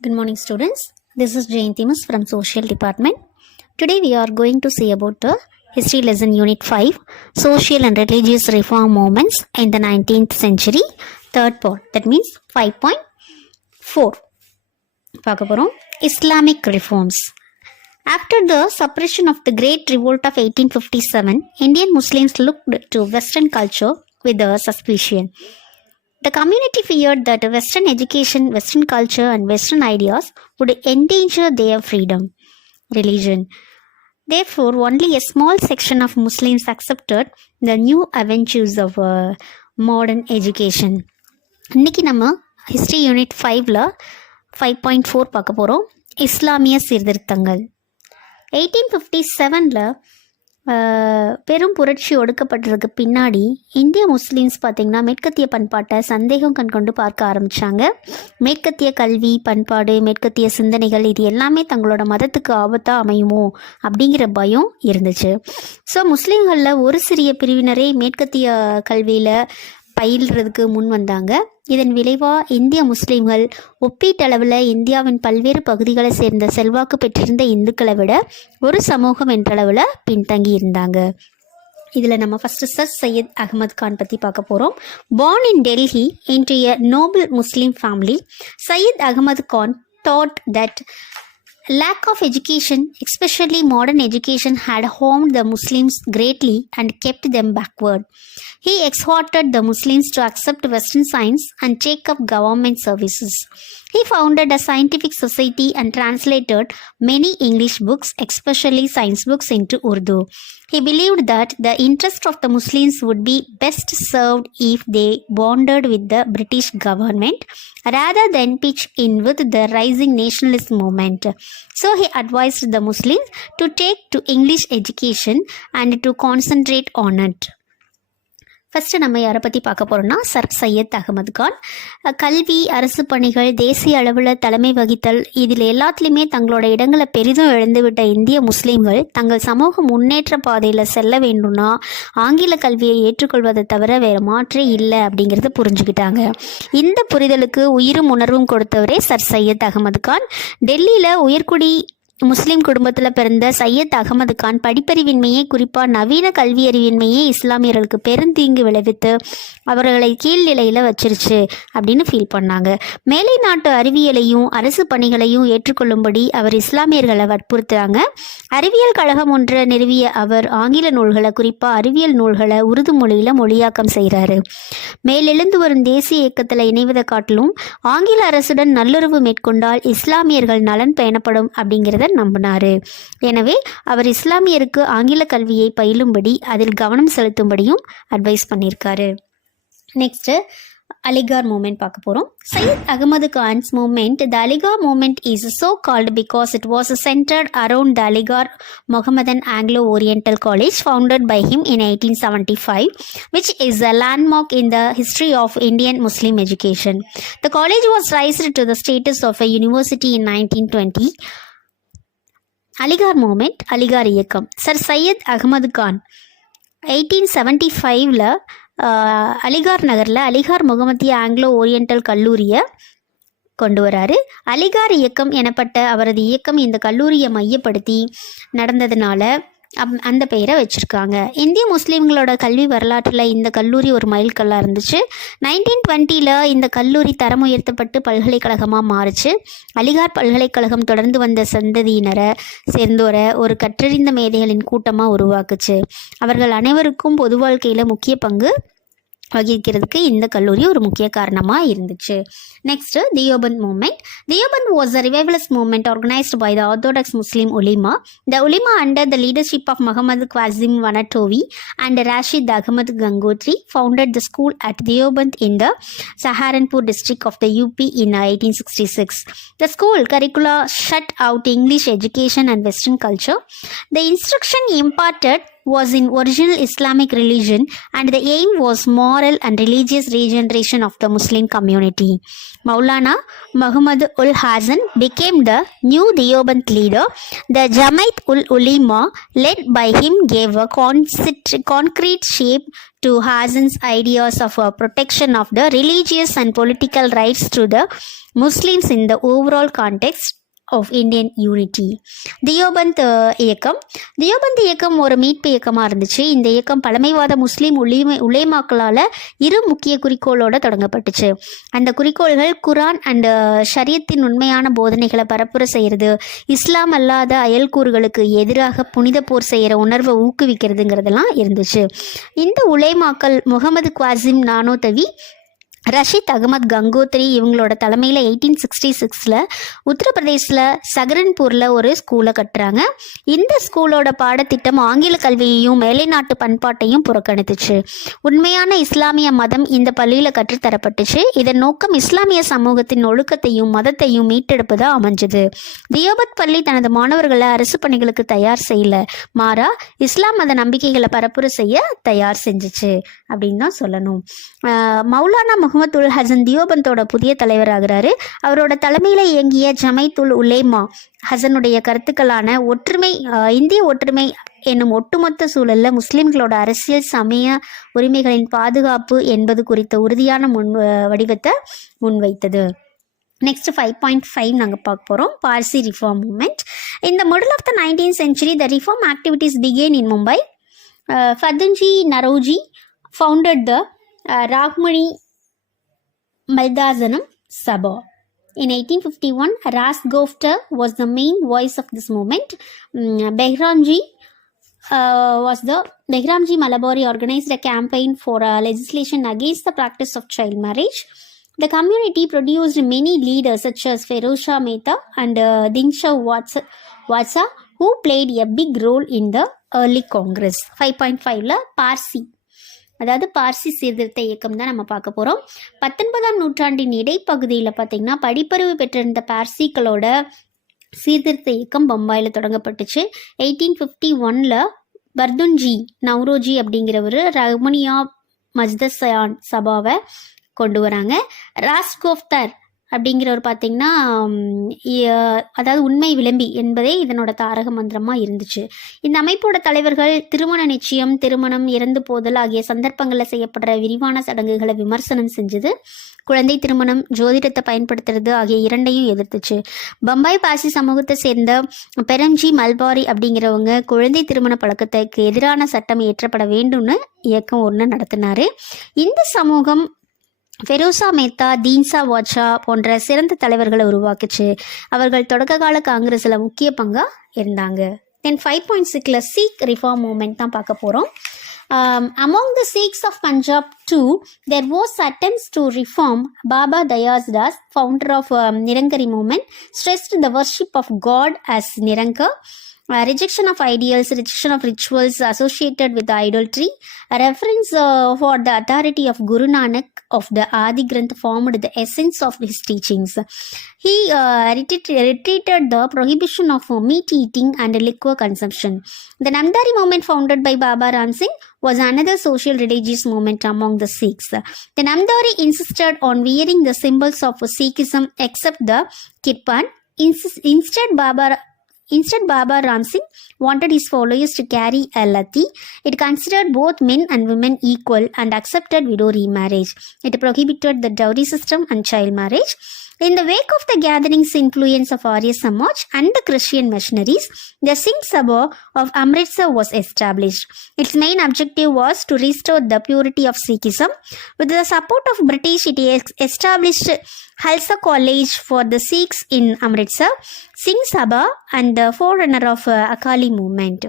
Good morning, students. This is Jayanti Miss from Social Department. Today we are going to see about the History Lesson Unit 5, Social and Religious Reform Movements in the 19th Century, third part. That means 5.4. பார்க்க போகிறோம் Islamic Reforms. After the suppression of the Great Revolt of 1857, Indian Muslims looked to Western culture with suspicion. The community feared that Western education, Western culture, and Western ideas would endanger their freedom, religion. Therefore, only a small section of Muslims accepted the new adventures of modern education. இன்னைக்கு நம்ம history unit 5ல் 5.4 பார்க்க போகிறோம். இஸ்லாமிய சீர்திருத்தங்கள். 1857 பெரும் புரட்சி ஒடுக்கப்பட்டதுக்கு பின்னாடி இந்திய முஸ்லீம்ஸ் பார்த்திங்கன்னா மேற்கத்திய பண்பாட்டை சந்தேகம் கண்கொண்டு பார்க்க ஆரம்பித்தாங்க. மேற்கத்திய கல்வி, பண்பாடு, மேற்கத்திய சிந்தனைகள் இது எல்லாமே தங்களோட மதத்துக்கு ஆபத்தாக அமையுமோ அப்படிங்கிற பயம் இருந்துச்சு. ஸோ முஸ்லீம்களில் ஒரு சிறிய பிரிவினரே மேற்கத்திய கல்வியில் பயில்றதுக்கு முன் வந்தாங்க. இதன் விளைவாக இந்திய முஸ்லீம்கள் ஒப்பீட்டளவில் இந்தியாவின் பல்வேறு பகுதிகளை சேர்ந்த செல்வாக்கு பெற்றிருந்த இந்துக்களை விட ஒரு சமூகம் என்றளவில் பின்தங்கி இருந்தாங்க. இதில் நம்ம ஃபஸ்ட்டு சர் சையத் அகமது கான் பற்றி பார்க்க போகிறோம். Born in Delhi into a noble Muslim family, Syed Ahmed Khan thought that lack of education, especially modern education, had harmed the Muslims greatly and kept them backward. He exhorted the Muslims to accept Western science and take up government services. He founded a scientific society and translated many English books, especially science books, into Urdu. He believed that the interest of the Muslims would be best served if they bonded with the British government rather than pitch in with the rising nationalist movement. So he advised the Muslims to take to English education and to concentrate on it. First நம்ம யாரை பற்றி பார்க்க போகிறோம்னா sir Syed Ahmed Khan. கல்வி, அரசு பணிகள், தேசிய அளவில் தலைமை வகித்தல் இதில் எல்லாத்துலேயுமே தங்களோட இடங்களை பெரிதும் இழந்துவிட்ட இந்திய முஸ்லீம்கள் தங்கள் சமூக முன்னேற்ற பாதையில் செல்ல வேண்டும்னா ஆங்கில கல்வியை ஏற்றுக்கொள்வதை தவிர வேறு மாற்றே இல்லை அப்படிங்கிறத புரிஞ்சுக்கிட்டாங்க. இந்த புரிதலுக்கு உயிரும் உணர்வும் கொடுத்தவரே சர் சையத் அகமது கான். டெல்லியில் உயர்குடி முஸ்லீம் குடும்பத்தில் பிறந்த சையத் அகமது கான் படிப்பறிவின்மையே, குறிப்பாக நவீன கல்வி அறிவின்மையே இஸ்லாமியர்களுக்கு பெருந்தீங்கு விளைவித்து அவர்களை கீழ்நிலையில் வச்சிருச்சு அப்படின்னு ஃபீல் பண்ணாங்க. மேலை நாட்டு அறிவியலையும் அரசு பணிகளையும் ஏற்றுக்கொள்ளும்படி அவர் இஸ்லாமியர்களை வற்புறுத்துறாங்க. அறிவியல் கழகம் ஒன்றை நிறுவிய அவர் ஆங்கில நூல்களை, குறிப்பாக அறிவியல் நூல்களை உருது மொழியில் மொழியாக்கம் செய்கிறாரு. மேலெழுந்து வரும் தேசிய இயக்கத்தில் இணைவதை காட்டிலும் ஆங்கில அரசுடன் நல்லுறவு மேற்கொண்டால் இஸ்லாமியர்கள் நலன் பயணப்படும் அப்படிங்கிறத நம்பினாரு. எனவே அவர் இஸ்லாமியருக்கு ஆங்கில கல்வியை பயிலும்படி அதில் கவனம் செலுத்தும்படியும் அட்வைஸ் பண்ணியிருக்காரு. நெக்ஸ்ட் அலிகார் மூமெண்ட் பார்க்க போகிறோம். Syed Ahmed Khan's movement, the Aligarh movement is so called because it was centered around the Aligarh Mohammedan Anglo-Oriental College founded by him in 1875, which is a landmark in the history of Indian Muslim education. The college was raised to the status of a university in 1920. Aligarh movement, Aligarh இயக்கம். Sir Syed Ahmed Khan 1875 Aligarh நகரில் Aligarh முகமதிய Anglo oriental கல்லூரியை கொண்டு வராரு. அலிகார் இயக்கம் எனப்பட்ட அவரது இயக்கம் இந்த கல்லூரியை மையப்படுத்தி நடந்ததுனால அந்த பெயரை வச்சுருக்காங்க. இந்திய முஸ்லீம்களோட கல்வி வரலாற்றில் இந்த கல்லூரி ஒரு மைல்கல்லாக இருந்துச்சு. 1920 இந்த கல்லூரி தரம் உயர்த்தப்பட்டு பல்கலைக்கழகமாக மாறுச்சு. அலிகார் பல்கலைக்கழகம் தொடர்ந்து வந்த சந்ததியினரை சேர்ந்தோரை ஒரு கற்றறிந்த மேதைகளின் கூட்டமாக உருவாக்குச்சு. அவர்கள் அனைவருக்கும் பொது வாழ்க்கையில் முக்கிய பங்கு வகிக்கிறதுக்கு இந்த கல்லூரி ஒரு முக்கிய காரணமாக இருந்துச்சு. Next Deoband movement. Deoband was a revivalist movement organized by the Orthodox Muslim ulema. The ulema under the leadership of Muhammad Qasim Wanatovi and Rashid Ahmad Gangotri founded the school at Deoband in the Saharanpur district of the UP in 1866. The school curricula shut out English education and Western culture. The instruction imparted was in original Islamic religion, and the aim was moral and religious regeneration of the Muslim community. Maulana Muhammad ul Hasan became the new Deoband leader. The Jamaat ul Ulema, led by him, gave a concrete shape to Hasan's ideas of protection of the religious and political rights to the Muslims in the overall context of Indian unity. Deoband இயக்கம் ஒரு மீட்பு இயக்கமாக இருந்துச்சு. இந்த இயக்கம் பழமைவாத முஸ்லீம் உலேமாக்களால் இரு முக்கிய குறிக்கோளோட தொடங்கப்பட்டுச்சு. அந்த குறிக்கோள்கள் குரான் அண்ட் ஷரியத்தின் உண்மையான போதனைகளை பரப்புரை செய்கிறது, இஸ்லாம் அல்லாத அயல்கூறுகளுக்கு எதிராக புனித போர் செய்கிற உணர்வை ஊக்குவிக்கிறதுங்கிறதெல்லாம் இருந்துச்சு. இந்த உலேமாக்கள் முகமது குவாசிம் நானோதவி, ரஷீத் அகமத் கங்கோத்ரி இவங்களோட தலைமையில் 1866 உத்தரப்பிரதேசில் சகரன்பூரில் ஒரு ஸ்கூலை கட்டுறாங்க. இந்த ஸ்கூலோட பாடத்திட்டம் ஆங்கில கல்வியையும் மேலை நாட்டு பண்பாட்டையும் புறக்கணித்துச்சு. உண்மையான இஸ்லாமிய மதம் இந்த பள்ளியில் கற்றுத்தரப்பட்டுச்சு. இதன் நோக்கம் இஸ்லாமிய சமூகத்தின் ஒழுக்கத்தையும் மதத்தையும் மீட்டெடுப்பதாக அமைஞ்சது. தியோபத் பள்ளி தனது மாணவர்களை அரசு பணிகளுக்கு தயார் செய்யல, மாறா இஸ்லாம் மத நம்பிக்கைகளை பரப்புரை செய்ய தயார் செஞ்சிச்சு அப்படின்னு தான் சொல்லணும். மௌலானா முகமது உல் ஹசன் தியோபந்தோட புதிய தலைவராகிறாரு. அவரோட தலைமையில் இயங்கிய ஜமைத் உல் உலேமா ஹசனுடைய கருத்துக்களான ஒற்றுமை, இந்திய ஒற்றுமை என்னும் ஒட்டுமொத்த சூழலில் முஸ்லிம்களோட அரசியல் சமய உரிமைகளின் பாதுகாப்பு என்பது குறித்த உறுதியான வடிவத்தை முன்வைத்தது. நெக்ஸ்ட் 5.5 நாங்கள் பார்க்க போகிறோம். Parsi reform movement. In the middle of the 19th century, the reform activities began in Mumbai. Fadunji Naroji founded the Ragmani Maldazanam Sabha. In 1851, Ras Gofter was the main voice of this movement. Behramji Malabari organized a campaign for legislation against the practice of child marriage. The community produced many leaders such as Feroz Shah Mehta and Dinshaw Watsa, who played a big role in the early Congress. 5.5 Parsi, அதாவது பார்சி சீர்திருத்த இயக்கம் தான் நம்ம பார்க்க போகிறோம். 19ஆம் நூற்றாண்டின் இடைப்பகுதியில் பார்த்திங்கன்னா படிப்பறிவு பெற்றிருந்த பார்சிகளோட சீர்திருத்த இயக்கம் பம்பாயில் தொடங்கப்பட்டுச்சு. 1851 பர்துன்ஜி நவ்ரோஜி அப்படிங்கிறவர் ரஹ்மனியா மஜ்தஸயான் சபாவை கொண்டு வராங்க. ராஸ்கோஃப்தர் அப்படிங்கிறவர் பார்த்திங்கன்னா அதாவது உண்மை விளம்பி என்பதே இதனோட தாரக மந்திரமாக இருந்துச்சு. இந்த அமைப்போட தலைவர்கள் திருமண நிச்சயம், திருமணம், இறந்து போதல் ஆகிய சந்தர்ப்பங்களில் செய்யப்படுற விரிவான சடங்குகளை விமர்சனம் செஞ்சது. குழந்தை திருமணம், ஜோதிடத்தை பயன்படுத்துறது ஆகிய இரண்டையும் எதிர்த்துச்சு. பம்பாய் பார்சி சமூகத்தை சேர்ந்த பெரம்ஜி மல்பாரி அப்படிங்கிறவங்க குழந்தை திருமண பழக்கத்துக்கு எதிரான சட்டம் இயற்றப்பட வேண்டும்னு இயக்கம் ஒன்று நடத்தினார். இந்த சமூகம் ஃபெரோசா மேத்தா, தீன்சா வாட்சா போன்ற சிறந்த தலைவர்களை உருவாக்குச்சு. அவர்கள் தொடக்க கால காங்கிரஸில் முக்கிய பங்காக இருந்தாங்க. தென் 5.6 சீக் ரிஃபார்ம் மூமெண்ட் தான் பார்க்க போகிறோம். Among the Sikhs of Punjab too, there was attempts to reform. Baba Dayas Das, founder of Nirankari movement, stressed the worship of God as Nirankar, rejection of ideals, rejection of rituals associated with idolatry, a reference for the authority of Guru Nanak of the Adi Granth formed the essence of his teachings. He reiterated the prohibition of meat eating and liquor consumption. The Namdari movement founded by Baba Ram Singh was another social religious movement among the Sikhs. The Namdari insisted on wearing the symbols of Sikhism except the kirpan. Instead, Baba Ram Singh wanted his followers to carry a lathi. It considered both men and women equal and accepted widow remarriage. It prohibited the dowry system and child marriage. In the wake of the gatherings influence of Arya Samaj and the Christian missionaries, the Singh Sabha of Amritsar was established. Its main objective was to restore the purity of Sikhism. With the support of British, it established Khalsa College for the Sikhs in Amritsar, Singh Sabha, and the forerunner of Akali movement.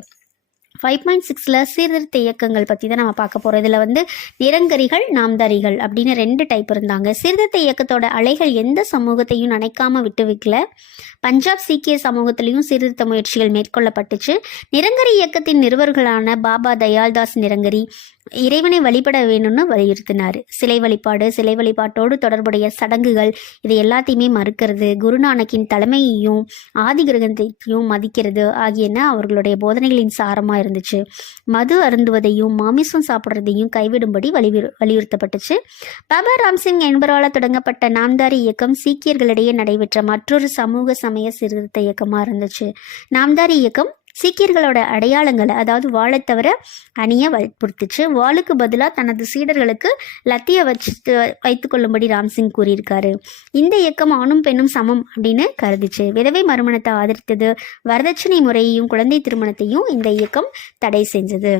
5.6 சீர்திருத்த இயக்கங்கள் பற்றி தான் நம்ம பார்க்க போகிறோம். இதில் நிரங்கரிகள், நாம்தாரிகள் அப்படின்னு 2 type இருந்தாங்க. சீர்திருத்த இயக்கத்தோட அலைகள் எந்த சமூகத்தையும் நினைக்காம விட்டு வைக்கல. பஞ்சாப் சீக்கிய சமூகத்திலையும் சீர்திருத்த முயற்சிகள் மேற்கொள்ளப்பட்டுச்சு. நிரங்கரி இயக்கத்தின் நிறுவர்களான பாபா தயால்தாஸ் நிரங்கரி இறைவனை வழிபட வேணும்னு வலியுறுத்தினார். சிலை வழிபாட்டோடு தொடர்புடைய சடங்குகள் இதை எல்லாத்தையுமே மறுக்கிறது, குருநானக்கின் தலைமையையும் ஆதி கிரகத்தையும் மதிக்கிறது ஆகியன அவர்களுடைய போதனைகளின் சாரமாக இருந்துச்சு. மது அருந்துவதையும் மாமிசம் சாப்பிட்றதையும் கைவிடும்படி வலியுறுத்தப்பட்டுச்சு. பாபா ராம்சிங் என்பவரால் தொடங்கப்பட்ட நாம்தாரி இயக்கம் சீக்கியர்களிடையே நடைபெற்ற மற்றொரு சமூக சமய சீர்திருத்த இயக்கமாக இருந்துச்சு. நாம்தாரி இயக்கம் சீக்கியர்களோட அடையாளங்களை, அதாவது வாழை தவிர அணிய வற்புறுத்துச்சு. வாளுக்கு பதிலாக தனது சீடர்களுக்கு லத்தியை வைத்து கொள்ளும்படி ராம்சிங் கூறியிருக்காரு. இந்த இயக்கம் ஆணும் பெண்ணும் சமம் அப்படின்னு கருதிச்சு. விதவை மறுமணத்தை ஆதரித்தது. வரதட்சணை முறையையும் குழந்தை திருமணத்தையும் இந்த இயக்கம் தடை செஞ்சது.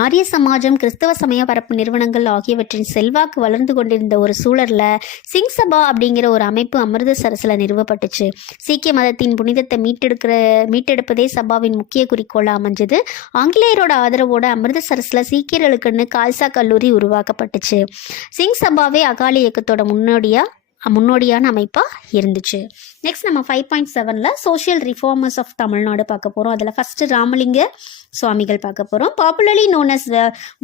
ஆரிய சமாஜம், கிறிஸ்தவ சமய பரப்பு நிறுவனங்கள் ஆகியவற்றின் செல்வாக்கு வளர்ந்து கொண்டிருந்த ஒரு சூழலில் சிங் சபா அப்படிங்கிற ஒரு அமைப்பு அமிர்தசரஸில் நிறுவப்பட்டுச்சு. சீக்கிய மதத்தின் புனிதத்தை மீட்டெடுப்பதே சபாவின் முக்கிய குறிக்கோளாக அமைஞ்சது. ஆங்கிலேயரோட ஆதரவோட அமிர்தசரஸில் சீக்கியர்களுக்குன்னு கால்சா கல்லூரி உருவாக்கப்பட்டுச்சு. சிங் சபாவே அகாலி இயக்கத்தோட முன்னோடியான அமைப்பாக இருந்துச்சு. நெக்ஸ்ட் நம்ம 5.7ல் சோஷியல் ரிஃபார்மர்ஸ் ஆஃப் தமிழ்நாடு பார்க்க போகிறோம். அதில் ஃபஸ்ட்டு ராமலிங்க சுவாமிகள் பார்க்க போகிறோம். Popularly known as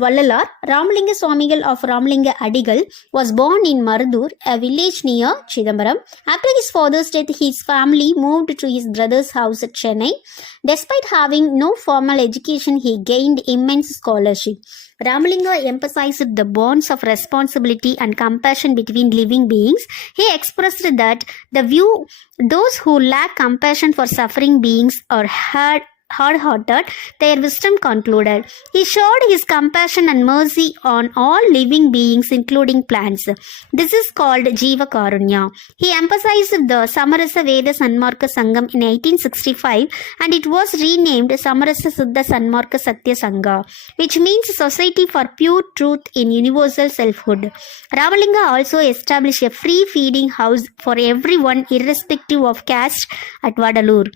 Vallalar, Ramalinga Swamigal of Ramalinga அடிகள் was born in Mardur, a village near Chidambaram. After his father's death, his family moved to his brother's house at Chennai. Despite having no formal education, he gained immense scholarship. Ramalinga emphasized the bonds of responsibility and compassion between living beings. He expressed that the view those who lack compassion for suffering beings or hard-hearted, their wisdom concluded. He showed his compassion and mercy on all living beings, including plants. This is called Jiva Karunya. He emphasized the Samarasa Veda Sanmarka Sangam in 1865, and it was renamed Samarasa Siddha Sanmarka Satya Sangha, which means Society for Pure Truth in Universal Selfhood. Ramalinga also established a free feeding house for everyone irrespective of caste at Vadalur.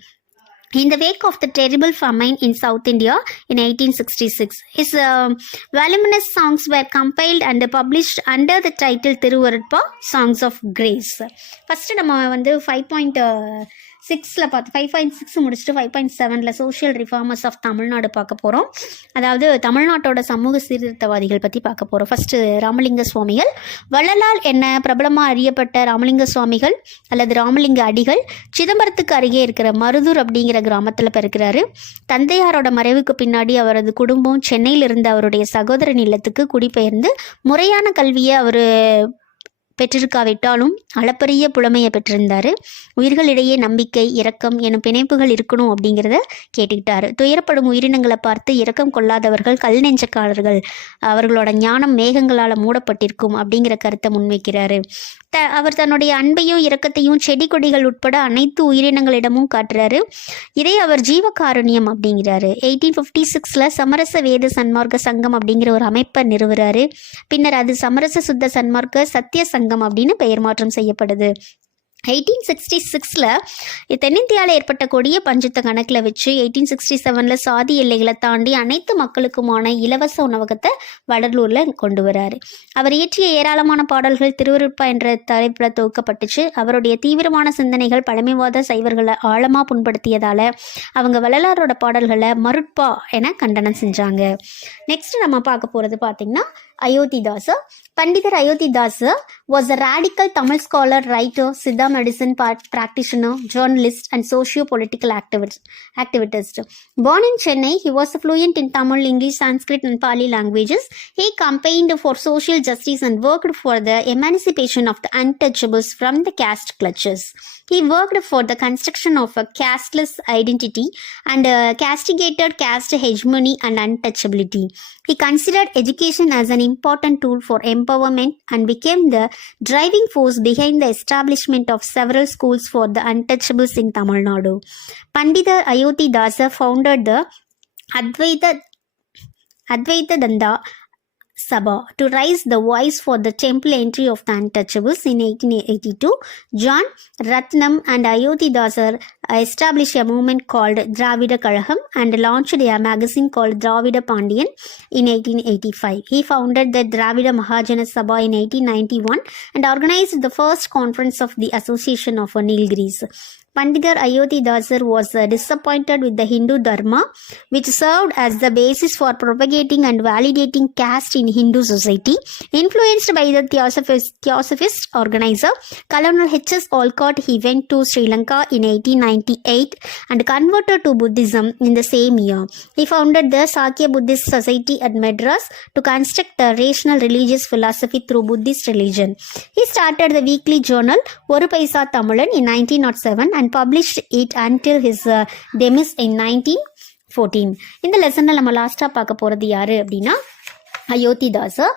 In the wake of the terrible famine in South India in 1866, his voluminous songs were compiled and published under the title Thiruvarutpa Songs of Grace. First நம்ம வந்து 5.6ல் பார்த்து 5.6 முடிச்சுட்டு 5.7ல் social reformers of Tamil Nadu பார்க்க போகிறோம். அதாவது தமிழ்நாட்டோட சமூக சீர்திருத்தவாதிகள் பற்றி பார்க்க போகிறோம். ஃபஸ்ட்டு ராமலிங்க சுவாமிகள். வள்ளலால் என்ன பிரபலமாக அறியப்பட்ட ராமலிங்க சுவாமிகள் அல்லது ராமலிங்க அடிகள் சிதம்பரத்துக்கு அருகே இருக்கிற மருதூர் அப்படிங்கிற கிராமத்தில் பிறக்கிறாரு. தந்தையாரோட மறைவுக்கு பின்னாடி அவரது குடும்பம் சென்னையில் இருந்த அவருடைய சகோதரன் இல்லத்துக்கு குடிபெயர்ந்து முறையான கல்வியை அவர் பெற்றிருக்காவிட்டாலும் அளப்பரிய புலமையை பெற்றிருந்தார். உயிர்களிடையே நம்பிக்கை, இரக்கம் எனும் பிணைப்புகள் இருக்கணும் அப்படிங்கிறத கேட்டுக்கிட்டாரு. துயரப்படும் உயிரினங்களை பார்த்து இரக்கம் கொள்ளாதவர்கள் கல் நெஞ்சக்காரர்கள், அவர்களோட ஞானம் மேகங்களால் மூடப்பட்டிருக்கும் அப்படிங்கிற கருத்தை முன்வைக்கிறாரு. அவர் தன்னுடைய அன்பையும் இரக்கத்தையும் செடி கொடிகள் உட்பட அனைத்து உயிரினங்களிடமும் காட்டுறாரு. இதை அவர் ஜீவகாருண்யம் அப்படிங்கிறாரு. 1856ல் சமரச வேத சன்மார்க்க சங்கம் அப்படிங்கிற ஒரு அமைப்பை நிறுவுறாரு. பின்னர் அது சமரச சுத்த சன்மார்க்க சத்திய சங்கம் அப்படின்னு பெயர் மாற்றம் செய்யப்படுது. 1866ல் தென்னிந்தியாவில் ஏற்பட்ட கொடிய பஞ்சத்தை கணக்கில் வச்சு 1867ல் சாதி எல்லைகளை தாண்டி அனைத்து மக்களுக்குமான இலவச உணவகத்தை வடலூரில் கொண்டு வராரு. அவர் இயற்றிய ஏராளமான பாடல்கள் திருவருட்பா என்ற தலைப்பில் தொகுக்கப்பட்டுச்சு. அவருடைய தீவிரமான சிந்தனைகள் பழமைவாத சைவர்களை ஆழமாக புண்படுத்தியதால் அவங்க வள்ளலாரோட பாடல்களை மருட்பா என கண்டனம் செஞ்சாங்க. நெக்ஸ்ட் நம்ம பார்க்க போகிறது பார்த்திங்கன்னா அயோத்திதாசர். பண்டிதர் Iyothee Thass was a radical Tamil scholar, writer, Siddha medicine practitioner, journalist and socio-political activist. Born in Chennai, he was fluent in Tamil, English, Sanskrit and Pali languages. He campaigned for social justice and worked for the emancipation of the untouchables from the caste clutches. He worked for the construction of a casteless identity and castigated caste hegemony and untouchability. He considered education as an important tool for empowerment and became the driving force behind the establishment of several schools for the untouchables in Tamil Nadu. Pandita Ayothidasa founded the Advaita Danda Sabha to raise the voice for the temple entry of the untouchables. In 1882, John Ratnam and Ayothidasar established a movement called Dravida Kalaham and launched a magazine called Dravida Pandian in 1885. He founded the Dravida Mahajana Sabha in 1891 and organized the first conference of the Association of Nilgiris. Pandidar Ayodhidasar was disappointed with the Hindu Dharma, which served as the basis for propagating and validating caste in Hindu society. Influenced by the Theosophist organizer Colonel H.S. Olcott, he went to Sri Lanka in 1898 and converted to Buddhism in the same year. He founded the Sakya Buddhist Society at Madras to construct a rational religious philosophy through Buddhist religion. He started the weekly journal Oru Paisa Tamilan in 1907 and published it until his demise in 1914. இந்த லெசனில் நம்ம லாஸ்ட்டாக பார்க்க போகிறது யார் அப்படின்னா அயோத்திதாசர்.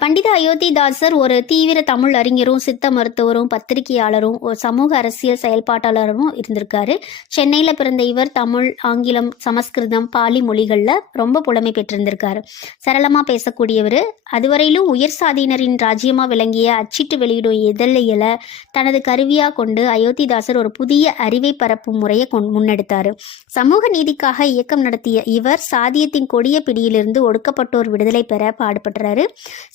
பண்டித அயோத்திதாசர் ஒரு தீவிர தமிழ் அறிஞரும் சித்த மருத்துவரும் பத்திரிகையாளரும் ஒரு சமூக அரசியல் செயல்பாட்டாளரும் இருந்திருக்காரு. சென்னையில் பிறந்த இவர் தமிழ், ஆங்கிலம், சமஸ்கிருதம், பாலி மொழிகளில் ரொம்ப புலமை பெற்றிருந்திருக்காரு. சரளமாக பேசக்கூடியவர். அதுவரையிலும் உயர் சாதியினரின் ராஜ்யமாக விளங்கிய அச்சிட்டு வெளியிடும் இதழியலை தனது கருவியாக கொண்டு அயோத்திதாசர் ஒரு புதிய அறிவை பரப்பும் முறையை முன்னெடுத்தார். சமூக நீதிக்காக இயக்கம் நடத்திய இவர் சாதியத்தின் கொடிய பிடியிலிருந்து ஒடுக்கப்பட்டோர் விடுதலை பெற பாடுபடுறாரு.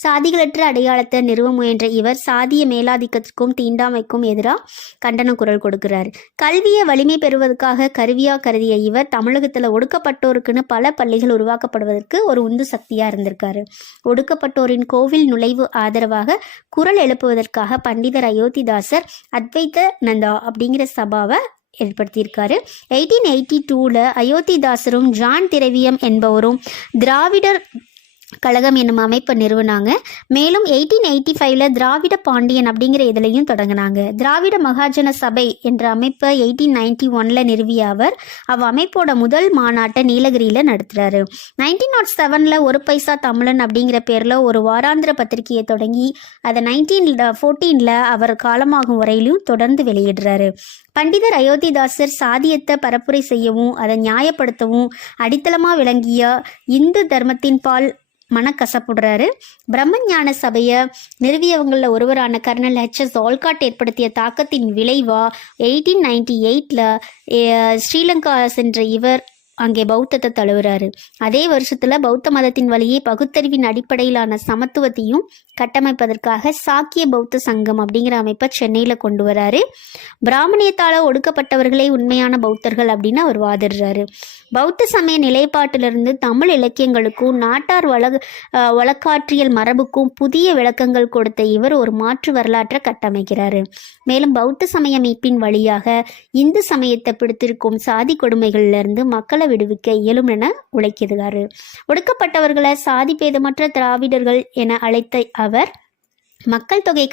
சாதிகளற்ற அடையாளத்தை நிறுவ முயன்ற இவர் சாதிய மேலாதிக்கத்திற்கும் தீண்டாமைக்கும் எதிராக கண்டன குரல் கொடுக்கிறார். கல்வியை வலிமை பெறுவதற்காக கருவியாக கருதிய இவர் தமிழகத்தில் ஒடுக்கப்பட்டோருக்குன்னு பல பள்ளிகள் உருவாக்கப்படுவதற்கு ஒரு உந்து சக்தியாக இருந்திருக்காரு. ஒடுக்கப்பட்டோரின் கோவில் நுழைவு ஆதரவாக குரல் எழுப்புவதற்காக பண்டிதர் அயோத்திதாசர் அத்வைத நந்தா அப்படிங்கிற சபாவை ஏற்படுத்தியிருக்காரு. 1882 அயோத்திதாசரும் ஜான் திரவியம் என்பவரும் திராவிடர் கழகம் என்னும் அமைப்பை நிறுவனாங்க. மேலும் 1885 திராவிட பாண்டியன் அப்படிங்கிற இதிலையும் தொடங்கினாங்க. திராவிட மகாஜன சபை என்ற அமைப்பை 1891 நிறுவிய அவர் அமைப்போட முதல் மாநாட்டை நீலகிரியில் நடத்துறாரு. 1907 ஒரு பைசா தமிழன் அப்படிங்கிற பேரில் ஒரு வாராந்திர பத்திரிகையை தொடங்கி அதை 1914 அவர் காலமாகும் வரையிலும் தொடர்ந்து வெளியிடுறாரு. பண்டிதர் அயோத்திதாசர் சாதியத்தை பரப்புரை செய்யவும் அதை நியாயப்படுத்தவும் அடித்தளமாக விளங்கிய இந்து தர்மத்தின் பால் மனக்கசப்படுறாரு. பிரம்மஞான சபையை நிறுவியவங்களில் ஒருவரான கர்னல் H.S. ஆல்காட் ஏற்படுத்திய தாக்கத்தின் விளைவா 1898 ஸ்ரீலங்கா சென்ற இவர் அங்கே பௌத்தத்தை தழுவுறாரு. அதே வருஷத்துல பௌத்த மதத்தின் வழியே பகுத்தறிவின் அடிப்படையிலான சமத்துவத்தையும் கட்டமைப்பதற்காக சாக்கிய பௌத்த சங்கம் அப்படிங்கிற அமைப்பை சென்னையில் கொண்டு வராரு. பிராமணியத்தால் ஒடுக்கப்பட்டவர்களே உண்மையான பௌத்தர்கள் அப்படின்னு அவர் வாதிடுறாரு. பௌத்த சமய நிலைப்பாட்டிலிருந்து தமிழ் இலக்கியங்களுக்கும் நாட்டார் வழக்காற்றியல் மரபுக்கும் புதிய விளக்கங்கள் கொடுத்த இவர் ஒரு மாற்று வரலாற்றை கட்டமைக்கிறாரு. மேலும் பௌத்த சமய மீட்பின் வழியாக இந்து சமயத்தை பிடித்திருக்கும் சாதி கொடுமைகளிலிருந்து மக்களை விடுவிக்க இயலும் என உழைக்கிறாரு. ஒடுக்கப்பட்டவர்களை சாதி பேதமற்ற திராவிடர்கள் என அழைத்த அவர் மக்கள் தொகை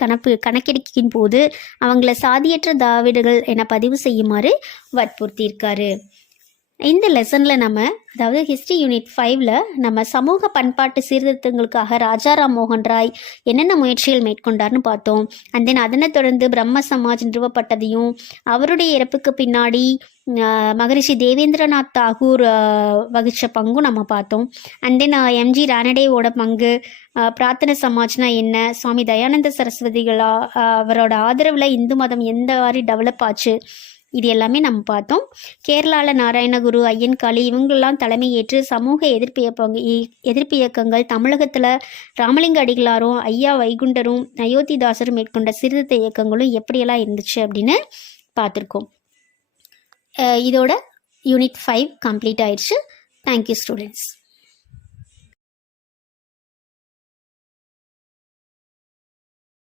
கணக்கெடுக்கின் போது அவங்கள சாதியற்ற திராவிடர்கள் என பதிவு செய்யுமாறு வற்புறுத்தியிருக்காரு. இந்த லெசனில் நம்ம அதாவது ஹிஸ்ட்ரி யூனிட் 5ல் நம்ம சமூக பண்பாட்டு சீர்திருத்தங்களுக்காக ராஜாராம் மோகன் ராய் என்னென்ன முயற்சிகள் மேற்கொண்டார்னு பார்த்தோம். அண்ட் தென் அதனை தொடர்ந்து பிரம்ம சமாஜ் நிறுவப்பட்டதையும் அவருடைய இறப்புக்கு பின்னாடி மகரிஷி தேவேந்திரநாத் தாகூர் வகித்த பங்கும் நம்ம பார்த்தோம். அண்ட் தென் எம்ஜி ரானடேவோட பங்கு, பிரார்த்தனை சமாஜ்னா என்ன, சுவாமி தயானந்த சரஸ்வதிகளா அவரோட ஆதரவில் இந்து மதம் எந்த மாதிரி டெவலப் ஆச்சு, இது எல்லாமே நம்ம பார்த்தோம். கேரளாவில் நாராயணகுரு, ஐயன்காளி இவங்களெல்லாம் தலைமை ஏற்று சமூக எதிர்ப்பு இயக்கங்கள், தமிழகத்தில் ராமலிங்க அடிகளாரும் ஐயா வைகுண்டரும் அயோத்திதாசரும் மேற்கொண்ட சீர்திருத்த இயக்கங்களும் எப்படியெல்லாம் இருந்துச்சு அப்படின்னு பார்த்துருக்கோம். இதோட யூனிட் 5 கம்ப்ளீட் ஆயிடுச்சு. Thank you students.